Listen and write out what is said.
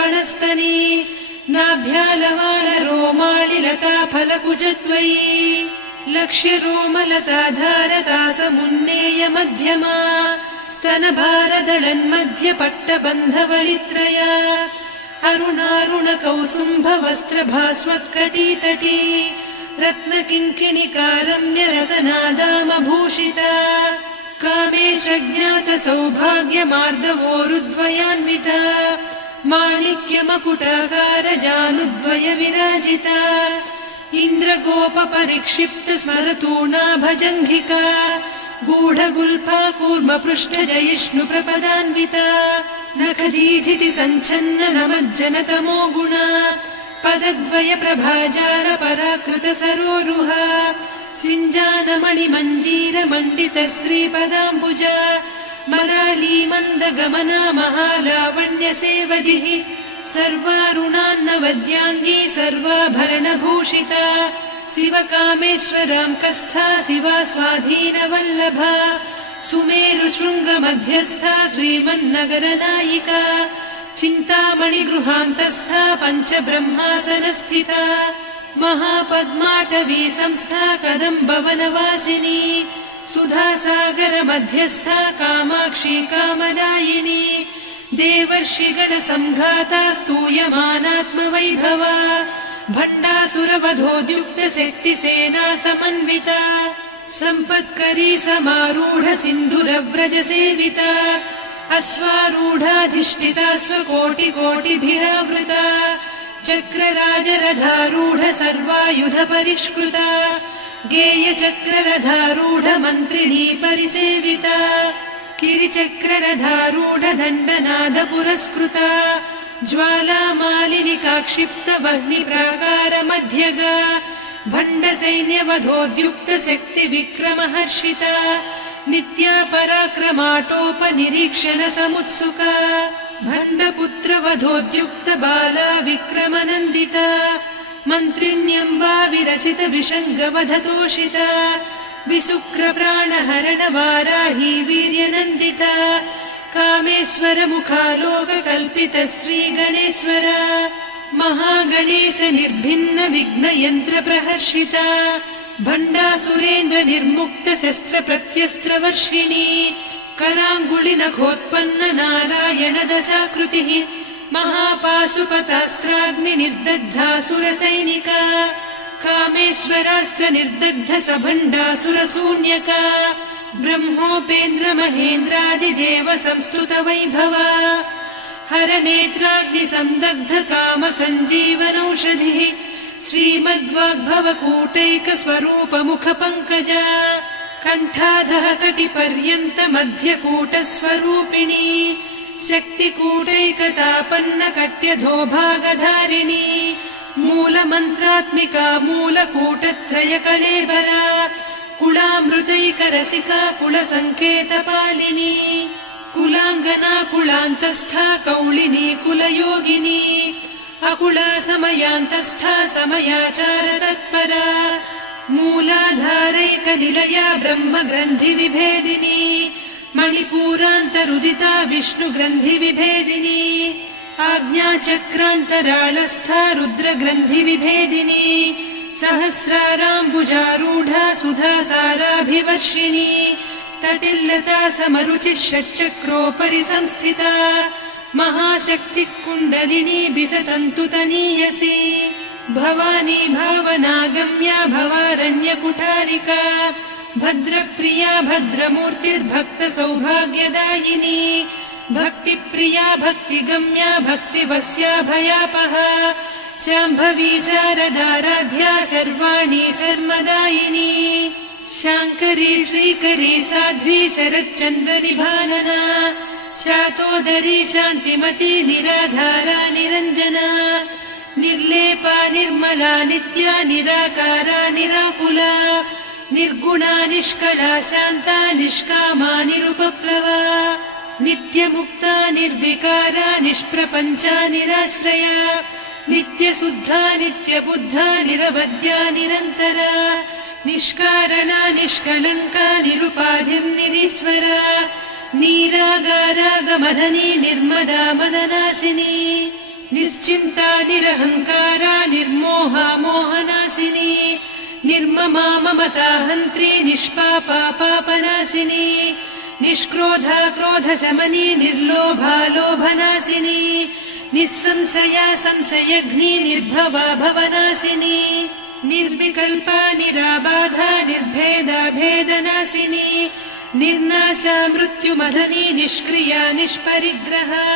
समर्पणस्तनी नाभ्यालवालरोमाळिलता फलकुजत्वयी लक्ष्यरोमलताधारता समुन्नेय मध्यमा स्तनभारदलन्मध्यपट्टबन्धवळित्रया अरुणारुणकौसुम्भवस्त्रभास्वत्कटीतटी रत्नकिङ्किणिकारम्यरसनादामभूषिता कामे च ज्ञातसौभाग्यमार्दवोरुद्वयान्विता माणिक्यमकुटाकारजानुद्वय विराजिता इन्द्रगोपपरिक्षिप्तस्मरतूणाभजङ्घिका गूढगुल्फा कूर्मपृष्ठजयिष्णुप्रपदान्विता नखदीधिति सञ्छन्न नमज्जनतमो गुणा पदद्वय प्रभाजाल पराकृत सरोरुहा सिञ्जानमणिमञ्जीर मण्डित श्रीपदाम्बुजा मराळी मन्दगमना महालावण्य सेवधिः सर्वारुणान्नवद्याङ्गी सर्वाभरणभूषिता शिवकामेश्वराङ्कस्था शिवा स्वाधीनवल्लभा सुमेरुशृङ्गमध्यस्था श्रीमन्नगरनायिका चिन्तामणिगृहान्तस्था पञ्चब्रह्मासनस्थिता महापद्माटवी संस्था कदम्बवनवासिनी सुधासागरमध्यस्था कामाक्षी कामदायिनी देवर्षिगणसङ्घाता स्तूयमानात्मवैभवा भण्डासुरवधोद्युक्तशक्तिसेना समन्विता सम्पत्करी समारूढ सिन्धुरव्रजसेविता अश्वारूढाधिष्ठिता स्वकोटिकोटिभिरावृता चक्रराजरथारूढ सर्वायुध परिष्कृता गेयचक्ररथारूढ मन्त्रिणी परिसेविता किरिचक्ररथारूढ दण्डनाद पुरस्कृता ज्वालामालिनिकाक्षिप्त वह्निप्राकार मध्यगा भण्डसैन्यवधोद्युक्त शक्ति विक्रमहर्षिता नित्या पराक्रमाटोपनिरीक्षण समुत्सुका भण्डपुत्रवधोद्युक्त बाला विक्रमनन्दिता मन्त्रिण्यम्बा विरचित विषङ्गवधतोषिता विशुक्रप्राणहरण वाराही वीर्यनन्दिता कामेश्वर मुखालोककल्पित श्रीगणेश्वर महागणेश निर्भिन्न विघ्नयन्त्र प्रहर्षिता भण्डासुरेन्द्र निर्मुक्त शस्त्र प्रत्यस्त्रवर्षिणी कराङ्गुलिनखोत्पन्न नारायण दशाकृतिः महापाशुपतास्त्राग्नि निर्दग्धासुरसैनिका कामेश्वरास्त्र निर्दग्ध सभण्डासुरशून्यका ब्रह्मोपेन्द्र महेन्द्रादिदेव संस्तुत वैभवा हरनेत्राग्नि संदग्ध काम सञ्जीवनौषधिः श्रीमद्वाग्भवकूटैक स्वरूप मुख पङ्कजा कण्ठाधः कटिपर्यन्त मध्यकूट स्वरूपिणी शक्तिकूटैकतापन्न कट्यधोभागधारिणी मूलमन्त्रात्मिका मूलकूटत्रय कळेबरा कुलामृतैकरसिका कुलसङ्केतपालिनी कुलाङ्गना कुलान्तस्था कौलिनी कुलयोगिनी अकुला समयान्तस्था समयाचार तत्परा मूलाधारैकनिलया ब्रह्मग्रन्थिविभेदिनी मणिपूरान्तरुदिता विष्णुग्रन्थिविभेदिनी आज्ञाचक्रान्तराळस्था रुद्रग्रन्थिविभेदिनी सहस्राराम्बुजारूढा सुधासाराभिवर्षिणी तटिल्लता समरुचिः षट्चक्रोपरि संस्थिता महाशक्तिः कुण्डलिनी बिसतन्तुतनीयसी भवानी भावनागम्या भवारण्यकुठारिका भद्रप्रिया भद्रमूर्तिर्भक्तसौभाग्यदायिनी भक्तिप्रिया भक्तिगम्या भक्तिवस्या भयापहा शाम्भवी शारदाराध्या सर्वाणि सर्वदायिनी शाङ्करी श्रीकरी साध्वी शरच्चन्द्रनिभानना शातोदरी शान्तिमती निराधारा निरञ्जना निर्लेपा निर्मला नित्या निराकारा निराकुला निर्गुणा निष्कला शान्ता निष्कामा निरुपप्लवा नित्यमुक्ता निर्विकारा निष्प्रपञ्चा निराश्रया नित्यशुद्धा नित्यबुद्धा निरवद्या निरन्तरा निष्कारणा निष्कलङ्का निरुपाधिर्निरीश्वरा नीरागारागमधनी निर्मदा मदनासिनी निश्चिन्ता निरहङ्कारा निर्मोहा मोहनाशिनी निर्ममा ममता हन्त्री निष्पापा पापनाशिनी निष्क्रोधा क्रोधशमनी निर्लोभा लोभनाशिनी निस्संशया संशयघ्नी निर्भवा भवनाशिनी निर्विकल्पा निराबाधा निर्भेदा भेदनाशिनी निर्नाशा मृत्युमदनी निष्क्रिया निष्परिग्रहा